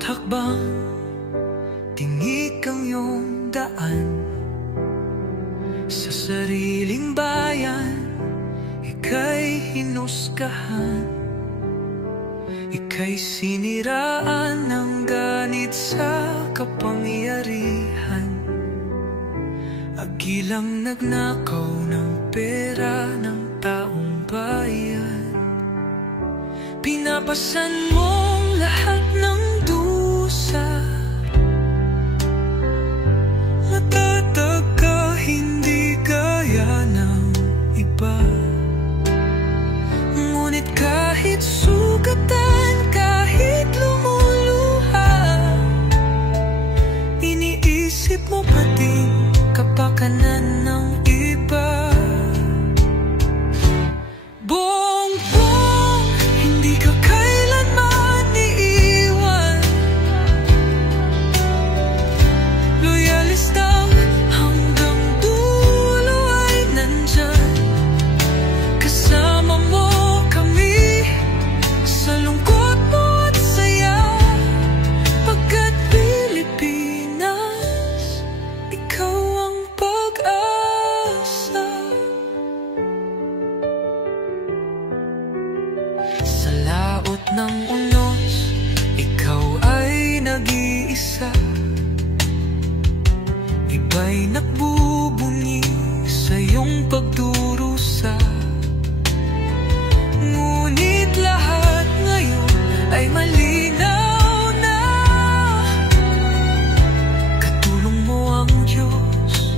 Bawat hakbang, tinik ang iyong daan. Sa sariling bayan, ika'y hinusgahan. Ika'y siniraan ng ganit sa kapangyarihan. Agilang nagnakaw ng pera ng taong bayan. Pinapasan mong lahat ng dusa. Matatag ka, hindi gaya ng iba. Ngunit kahit sugatan, kahit lumuluha, iniisip mo pa din kapakanan ng iba. Bongbong, hindi ka kailanman iiwan. Loyalista hanggang dulo ay nandyan. Kasama mo kami sa lungkot mo at saya. Pagkat Pilipinas, ikaw ang pag-asa. Sa laot ng unos, ikaw ay nag-iisa. Iba'y nagbubunyi sa iyong pagdurusa. Ngunit lahat ngayon ay malinaw na. Katulong mo ang Diyos,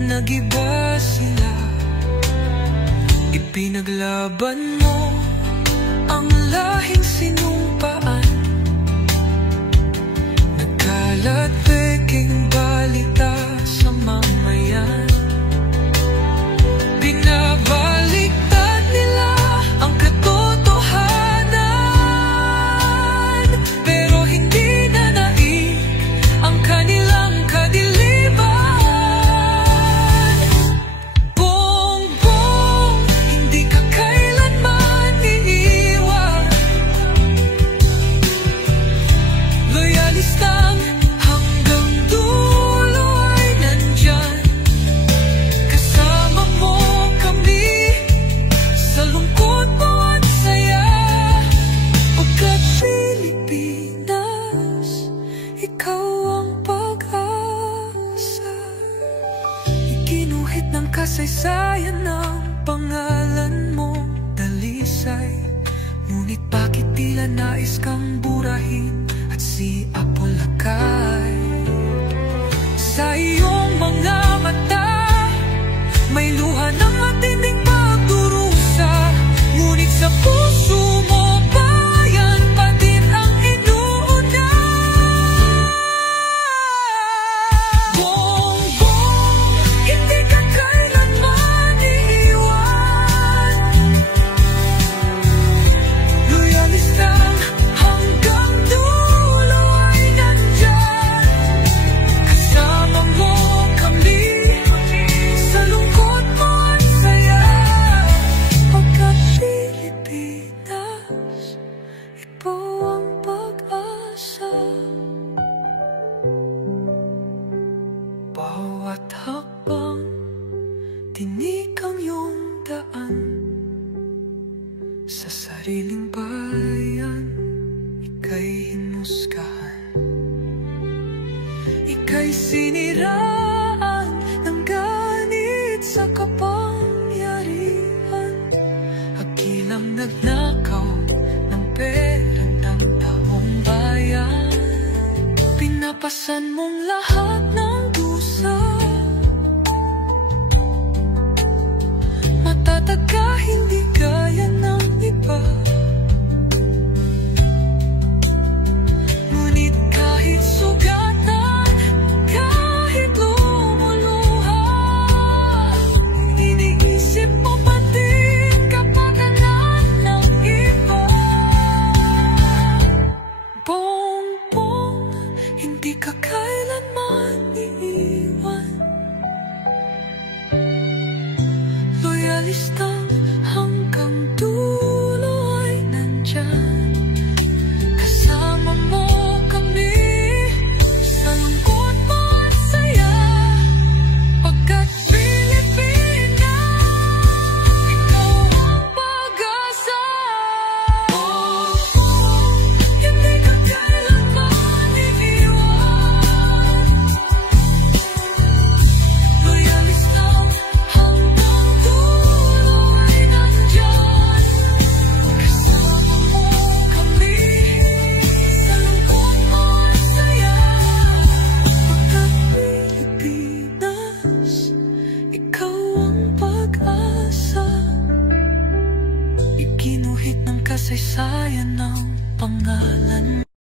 nag-iba sila. Ipinaglaban mo ang lahing sinumpaan. Nagkalat peking balita sa mamayan. Binabaliktad nila ang katotohanan, pero hindi na naig ang kanilang kadiliman. Bongbong, hindi ka kailanman iiwan. Loyalistang hanggang dulo ay nandyan. Kasama mo kami sa lungkot mo at saya. Pagkat Pilipinas, ikaw ang pag-asa. Ikinuhit ng kasaysayan ng pangalan mo, dalisay. Ngunit bakit tila nais kang burahin at si Apolacay? Sa iyong mga mata, may luha ng matinding pagdurusa. Ngunit sa puso mo, bayan pa din ang inuuna. Bongbong, hindi ka kailanman iiwan. Loyalista hanggang dulo ay nandyan. Kasama mo kami sa lungkot mo at saya. Pagkat Pilipinas, ikaw ang pag-asa. Bawat hakbang, tinik ang iyong daan. Sa sariling bayan, ika'y hinusgahan. Ika'y siniraan ng ganit sa kapangyarihan. Agilang nagnakaw ng pera ng taong bayan. Pinapasan mong lahat ng dusa. Matatag ka, hindi gaya ng iba. Ngunit kahit sugatan, kahit lumuluha, iniisip mo pa din kapakanan ng iba. Bongbong, hindi ka kaya